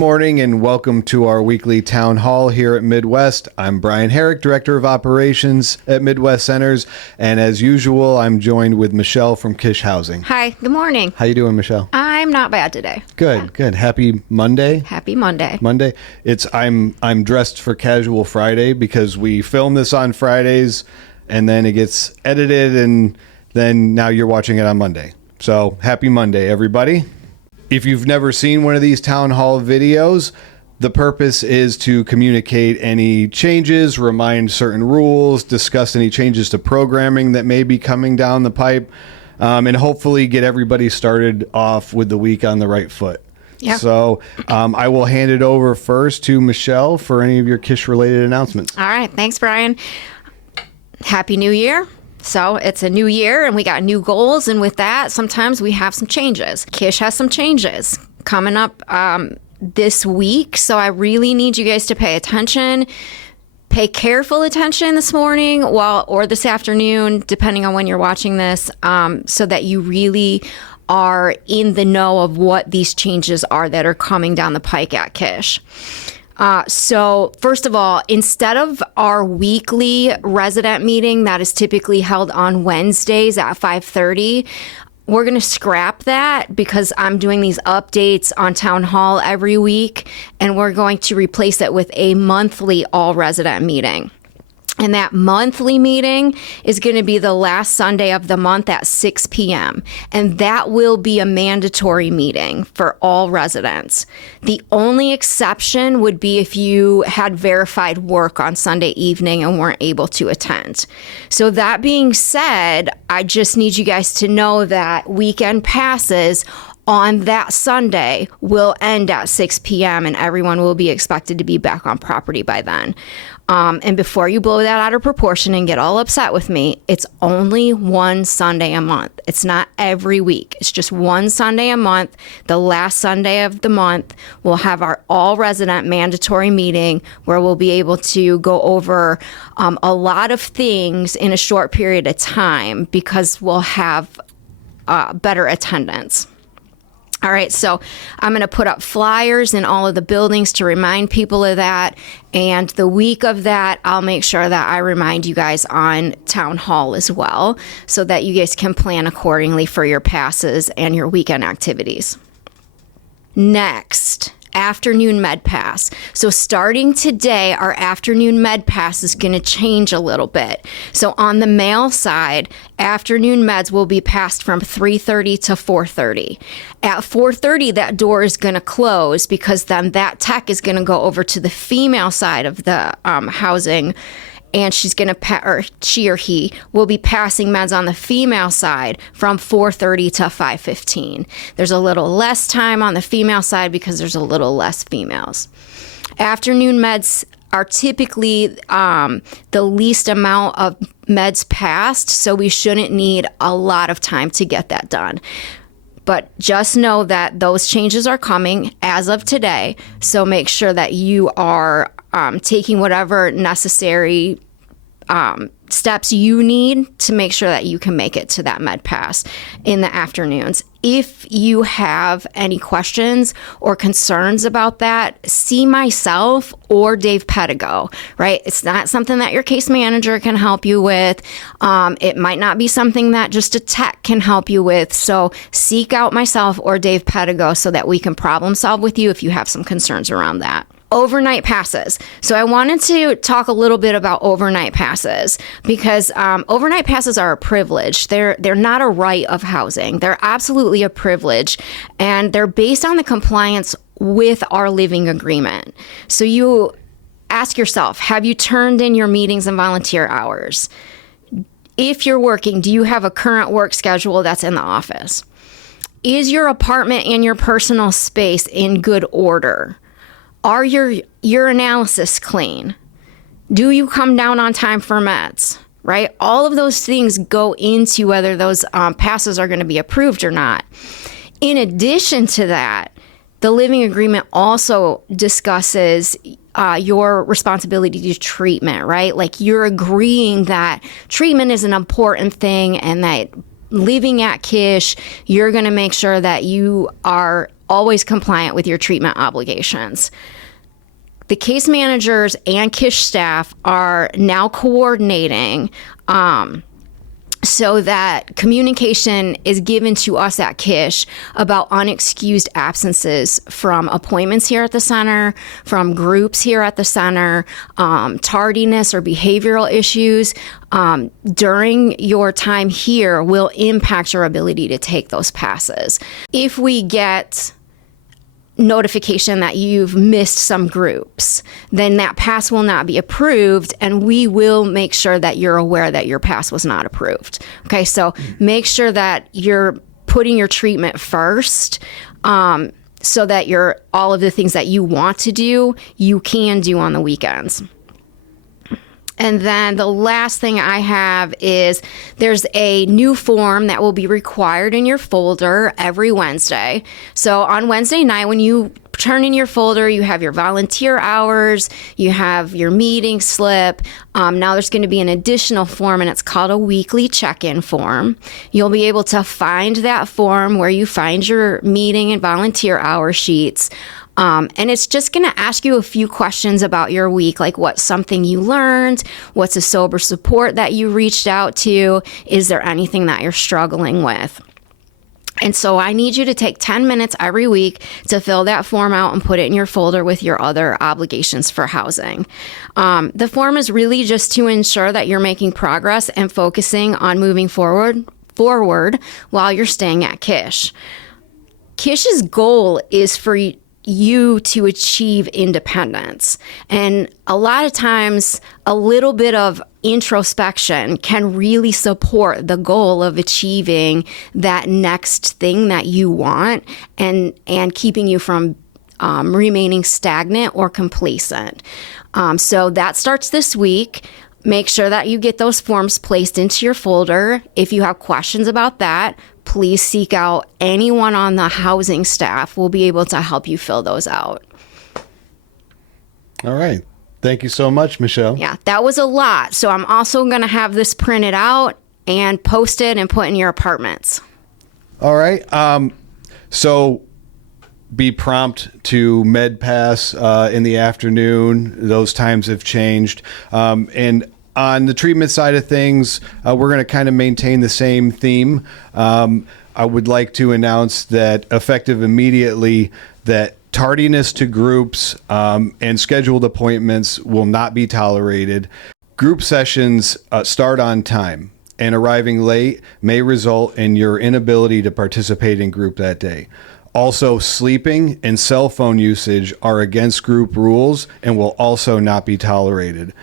morning and welcome to our weekly town hall here at Midwest. I'm Brian Herrick, Director of Operations at Midwest Centers, and as usual, I'm joined with Michelle from Kish Housing. Hi, good morning. How you doing, Michelle? I'm not bad today. Good, good. Happy Monday. Happy Monday. Monday. I'm dressed for casual Friday because we film this on Fridays and then it gets edited and then now you're watching it on Monday. So happy Monday, everybody. If you've never seen one of these town hall videos, the purpose is to communicate any changes, remind certain rules, discuss any changes to programming that may be coming down the pipe, and hopefully get everybody started off with the week on the right foot. Yeah. So I will hand it over first to Michelle for any of your Kish-related announcements. All right. Thanks, Brian. Happy New Year. So it's a new year and we got new goals. And with that, sometimes we have some changes. Kish has some changes coming up this week. So I really need you guys to pay attention. Pay careful attention this morning or this afternoon, depending on when you're watching this, so that you really are in the know of what these changes are that are coming down the pike at Kish. So first of all, instead of our weekly resident meeting that is typically held on Wednesdays at 5:30, we're going to scrap that because I'm doing these updates on Town Hall every week, and we're going to replace it with a monthly all resident meeting. And that monthly meeting is going to be the last Sunday of the month at 6 p.m. And that will be a mandatory meeting for all residents. The only exception would be if you had verified work on Sunday evening and weren't able to attend. So that being said, I just need you guys to know that weekend passes on that Sunday will end at 6 p.m. and everyone will be expected to be back on property by then. And before you blow that out of proportion and get all upset with me, it's only one Sunday a month. It's not every week. It's just one Sunday a month. The last Sunday of the month, we'll have our all resident mandatory meeting where we'll be able to go over a lot of things in a short period of time because we'll have better attendance. All right, so I'm going to put up flyers in all of the buildings to remind people of that. And the week of that, I'll make sure that I remind you guys on Town Hall as well so that you guys can plan accordingly for your passes and your weekend activities. Next, afternoon med pass. So starting today, our afternoon med pass is going to change a little bit. So on the male side, afternoon meds will be passed from 3:30 to 4:30. At 4:30, that door is going to close because then that tech is going to go over to the female side of the housing, and she's going to she or he will be passing meds on the female side from 4:30 to 5:15. There's a little less time on the female side because there's a little less females. Afternoon meds are typically the least amount of meds passed, so we shouldn't need a lot of time to get that done. But just know that those changes are coming as of today, so make sure that you are taking whatever necessary steps you need to make sure that you can make it to that med pass in the afternoons. If you have any questions or concerns about that, see myself or Dave Pedigo, right? It's not something that your case manager can help you with. It might not be something that just a tech can help you with. So seek out myself or Dave Pedigo so that we can problem solve with you if you have some concerns around that. Overnight passes. So I wanted to talk a little bit about overnight passes because overnight passes are a privilege. They're not a right of housing. They're absolutely a privilege, and they're based on the compliance with our living agreement. So you ask yourself, have you turned in your meetings and volunteer hours? If you're working, do you have a current work schedule that's in the office? Is your apartment and your personal space in good order? Are your urinalysis clean? Do you come down on time for meds, right? All of those things go into whether those passes are going to be approved or not. In addition to that, the living agreement also discusses your responsibility to treatment, right? Like you're agreeing that treatment is an important thing and that living at Kish, you're going to make sure that you are always compliant with your treatment obligations. The case managers and Kish staff are now coordinating so that communication is given to us at Kish about unexcused absences from appointments here at the center, from groups here at the center, tardiness or behavioral issues during your time here will impact your ability to take those passes. If we get notification that you've missed some groups, then that pass will not be approved, and we will make sure that you're aware that your pass was not approved. Okay, so make sure that you're putting your treatment first, so that all of the things that you want to do, you can do on the weekends. And then the last thing I have is there's a new form that will be required in your folder every Wednesday. So on Wednesday night, when you turn in your folder, you have your volunteer hours, you have your meeting slip. Now there's going to be an additional form, and it's called a weekly check-in form. You'll be able to find that form where you find your meeting and volunteer hour sheets. And it's just going to ask you a few questions about your week, like what's something you learned, what's a sober support that you reached out to, is there anything that you're struggling with? And so I need you to take 10 minutes every week to fill that form out and put it in your folder with your other obligations for housing. The form is really just to ensure that you're making progress and focusing on moving forward while you're staying at Kish. Kish's goal is for you to achieve independence. And a lot of times, a little bit of introspection can really support the goal of achieving that next thing that you want, and keeping you from remaining stagnant or complacent. So that starts this week. Make sure that you get those forms placed into your folder. If you have questions about that, please seek out anyone on the housing staff. We'll be able to help you fill those out. All right. Thank you so much, Michelle. Yeah, that was a lot. So I'm also going to have this printed out and posted and put in your apartments. All right. So be prompt to med pass in the afternoon. Those times have changed. And on the treatment side of things, we're going to kind of maintain the same theme. I would like to announce that effective immediately, that tardiness to groups and scheduled appointments will not be tolerated. Group sessions start on time, and arriving late may result in your inability to participate in group that day. Also, sleeping and cell phone usage are against group rules and will also not be tolerated.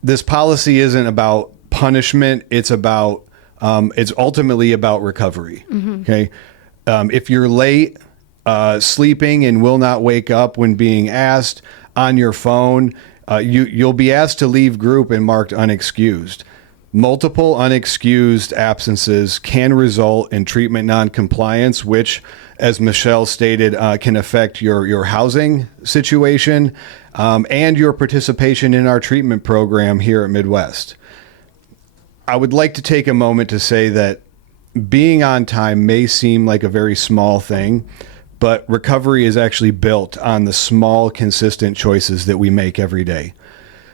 This policy isn't about punishment. It's ultimately about recovery. Mm-hmm. Okay. If you're late, sleeping and will not wake up when being asked on your phone, you'll be asked to leave group and marked unexcused. Multiple unexcused absences can result in treatment noncompliance, which, as Michelle stated, can affect your housing situation and your participation in our treatment program here at Midwest. I would like to take a moment to say that being on time may seem like a very small thing, but recovery is actually built on the small, consistent choices that we make every day.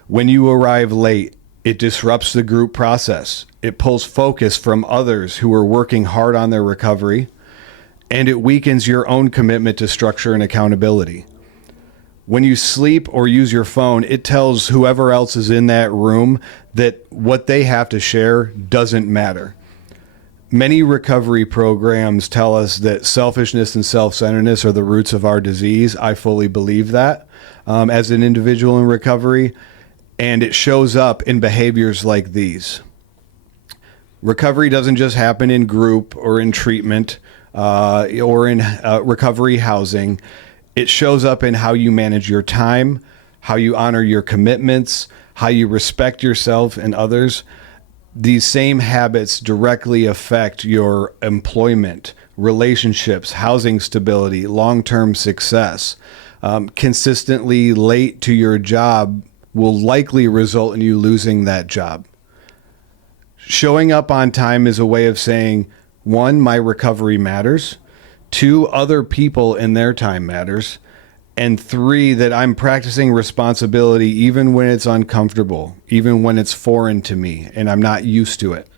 When you arrive late, it disrupts the group process. It pulls focus from others who are working hard on their recovery, and it weakens your own commitment to structure and accountability. When you sleep or use your phone, it tells whoever else is in that room that what they have to share doesn't matter. Many recovery programs tell us that selfishness and self-centeredness are the roots of our disease. I fully believe that as an individual in recovery, and it shows up in behaviors like these. Recovery doesn't just happen in group or in treatment or in recovery housing. It shows up in how you manage your time, how you honor your commitments, how you respect yourself and others. These same habits directly affect your employment, relationships, housing stability, long-term success. Consistently late to your job will likely result in you losing that job. Showing up on time is a way of saying, one, my recovery matters. Two, other people and their time matters. And three, that I'm practicing responsibility even when it's uncomfortable, even when it's foreign to me and I'm not used to it.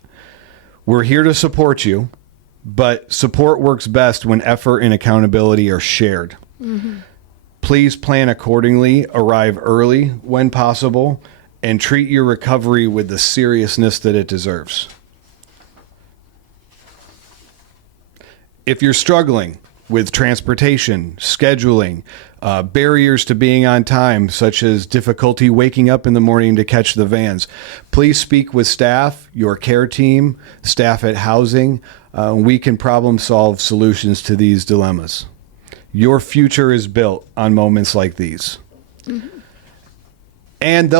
We're here to support you, but support works best when effort and accountability are shared. Mm-hmm. Please plan accordingly, arrive early when possible, and treat your recovery with the seriousness that it deserves. If you're struggling with transportation, scheduling, barriers to being on time, such as difficulty waking up in the morning to catch the vans, please speak with staff, your care team, staff at housing. We can problem solve solutions to these dilemmas. Your future is built on moments like these. Mm-hmm. And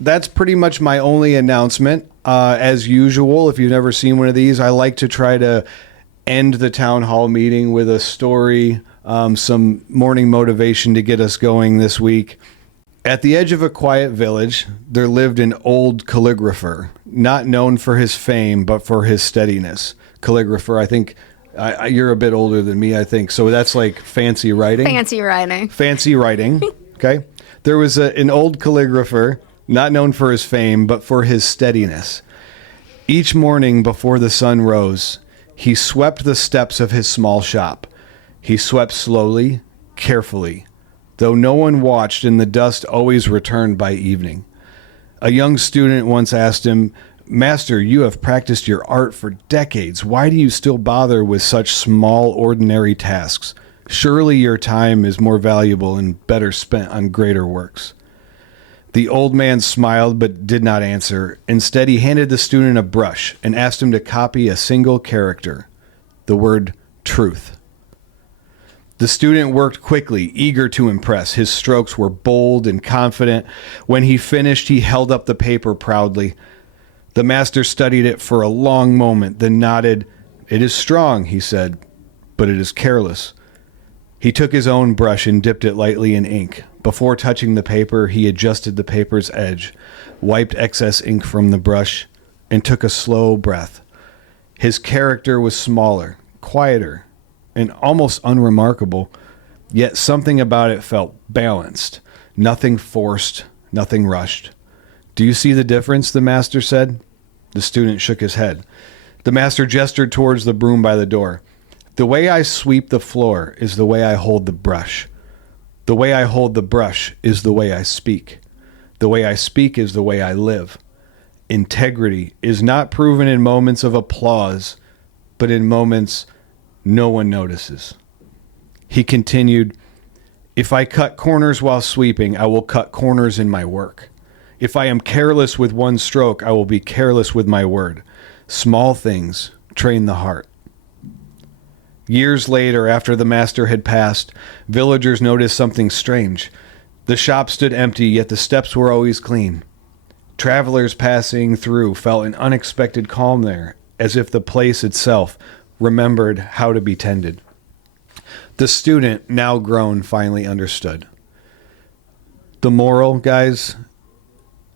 that's pretty much my only announcement. As usual, if you've never seen one of these, I like to try to end the town hall meeting with a story, some morning motivation to get us going this week. At the edge of a quiet village, there lived an old calligrapher, not known for his fame, but for his steadiness. Calligrapher, I think you're a bit older than me, I think. So that's like fancy writing. Fancy writing. Fancy writing. Okay. There was an old calligrapher, not known for his fame, but for his steadiness. Each morning before the sun rose, he swept the steps of his small shop. He swept slowly, carefully, though no one watched and the dust always returned by evening. A young student once asked him, "Master, you have practiced your art for decades. Why do you still bother with such small, ordinary tasks? Surely your time is more valuable and better spent on greater works." The old man smiled but did not answer. Instead, he handed the student a brush and asked him to copy a single character, the word truth. The student worked quickly, eager to impress. His strokes were bold and confident. When he finished, he held up the paper proudly. The master studied it for a long moment, then nodded. "It is strong," he said, "but it is careless." He took his own brush and dipped it lightly in ink. Before touching the paper, he adjusted the paper's edge, wiped excess ink from the brush, and took a slow breath. His character was smaller, quieter, and almost unremarkable, yet something about it felt balanced, nothing forced, nothing rushed. "Do you see the difference?" the master said. The student shook his head. The master gestured towards the broom by the door. "The way I sweep the floor is the way I hold the brush. The way I hold the brush is the way I speak. The way I speak is the way I live. Integrity is not proven in moments of applause, but in moments no one notices." He continued, "If I cut corners while sweeping, I will cut corners in my work. If I am careless with one stroke, I will be careless with my word. Small things train the heart." Years later, after the master had passed, villagers noticed something strange. The shop stood empty, yet the steps were always clean. Travelers passing through felt an unexpected calm there, as if the place itself remembered how to be tended. The student, now grown, finally understood. The moral, guys,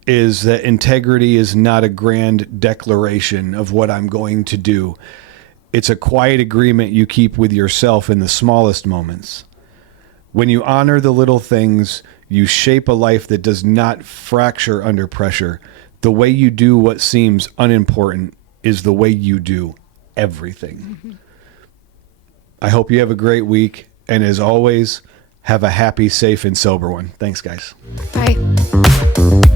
is that integrity is not a grand declaration of what I'm going to do. It's a quiet agreement you keep with yourself in the smallest moments. When you honor the little things, you shape a life that does not fracture under pressure. The way you do what seems unimportant is the way you do everything. Mm-hmm. I hope you have a great week. And as always, have a happy, safe, and sober one. Thanks, guys. Bye.